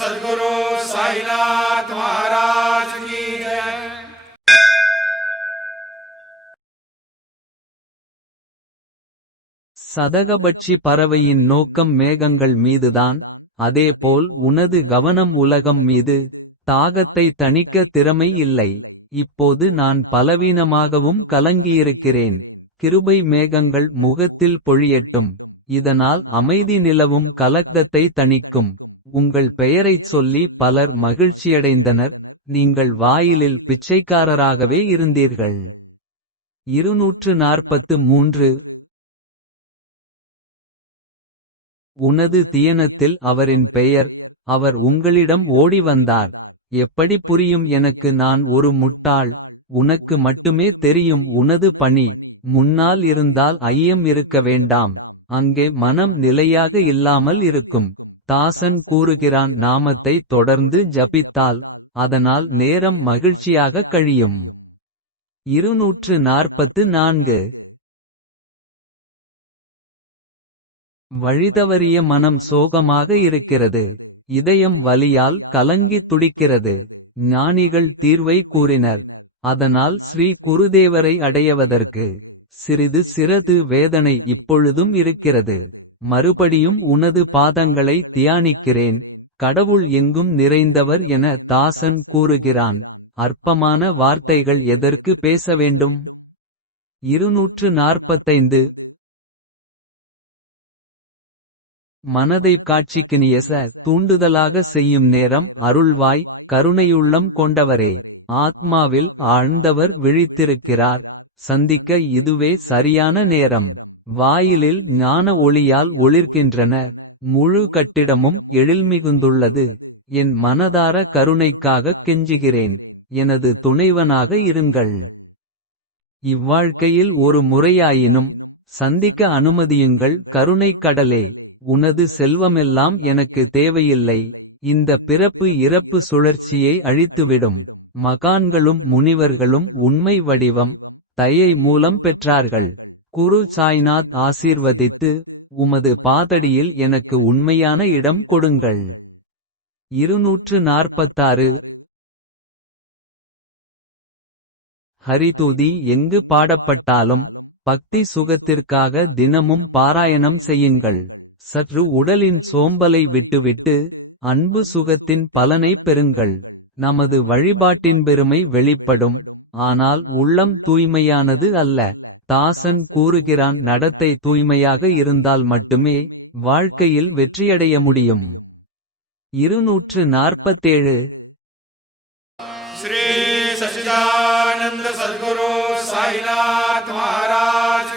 सद्गुरु साईनाथ महाराज की जय। சதகபட்சி பறவையின் நோக்கம் மேகங்கள் மீதுதான். அதேபோல் உனது கவனம் உலகம் மீது. தாகத்தை தணிக்க திறமை இல்லை. இப்போது நான் பலவீனமாகவும் கலங்கியிருக்கிறேன். கிருபை மேகங்கள் முகத்தில் பொழியட்டும். இதனால் அமைதி நிலவும் கலக்கத்தை தணிக்கும். உங்கள் பெயரைச் சொல்லி பலர் மகிழ்ச்சியடைந்தனர். நீங்கள் வாயிலில் பிச்சைக்காரராகவே இருந்தீர்கள். 243. உனது தியனத்தில் அவரின் பெயர். அவர் உங்களிடம் ஓடி வந்தார். எப்படி புரியும் எனக்கு நான் ஒரு முட்டாள். உனக்கு மட்டுமே தெரியும் உனது பணி. முன்னால் இருந்தால் ஐயம் இருக்க வேண்டாம். அங்கே மனம் நிலையாக இல்லாமல் இருக்கும். தாசன் கூறுகிறான் நாமத்தை தொடர்ந்து ஜபித்தால். அதனால் நேரம் மகிழ்ச்சியாக கழியும். 244. வழிதவறிய மனம் சோகமாக இருக்கிறது. இதயம் வலியால் கலங்கி துடிக்கிறது. ஞானிகள் தீர்வை கூறினர். அதனால் ஸ்ரீ குருதேவரை அடையவதற்கு சிறிது வேதனை இப்பொழுதும் இருக்கிறது. மறுபடியும் உனது பாதங்களை தியானிக்கிறேன். கடவுள் எங்கும் நிறைந்தவர் என தாசன் கூறுகிறான். அற்பமான வார்த்தைகள் எதற்கு பேச வேண்டும். 245. மனதைக் காட்சிக்கினியச தூண்டுதலாக செய்யும் நேரம் அருள்வாய். கருணையுள்ளம் கொண்டவரே. ஆத்மாவில் ஆழ்ந்தவர் விழித்திருக்கிறார். சந்திக்க இதுவே சரியான நேரம். வாயிலில் ஞான ஒளியால் ஒளிர்கின்றன. முழு கட்டிடமும் எழில்மிகுந்துள்ளது. என் மனதார கருணைக்காகக் கெஞ்சுகிறேன். எனது துணைவனாக இருங்கள். இவ்வாழ்க்கையில் ஒரு முறையாயினும் சந்திக்க அனுமதியுங்கள் கருணைக் கடலே. உனது செல்வமெல்லாம் எனக்கு தேவையில்லை. இந்த பிறப்பு இறப்பு சுழற்சியை அழித்துவிடும். மகான்களும் முனிவர்களும் உண்மை வடிவம். தயை மூலம் பெற்றார்கள். குரு சாய்நாத் ஆசீர்வதித்து. உமது பாதடியில் எனக்கு உண்மையான இடம் கொடுங்கள். 246. ஹரிதுதி எங்கு பாடப்பட்டாலும். பக்தி சுகத்திற்காக தினமும் பாராயணம் செய்யுங்கள். சற்று உடலின் சோம்பலை விட்டுவிட்டு. அன்பு சுகத்தின் பலனைப் பெறுங்கள். நமது வழிபாட்டின் பெருமை வெளிப்படும். ஆனால் உள்ளம் தூய்மையானது அல்ல. தாசன் கூறுகிறான் நடத்தை தூய்மையாக இருந்தால் மட்டுமே. வாழ்க்கையில் வெற்றியடைய முடியும். 247. श्री सच्चिदानंद सद्गुरु साईनाथ महाराज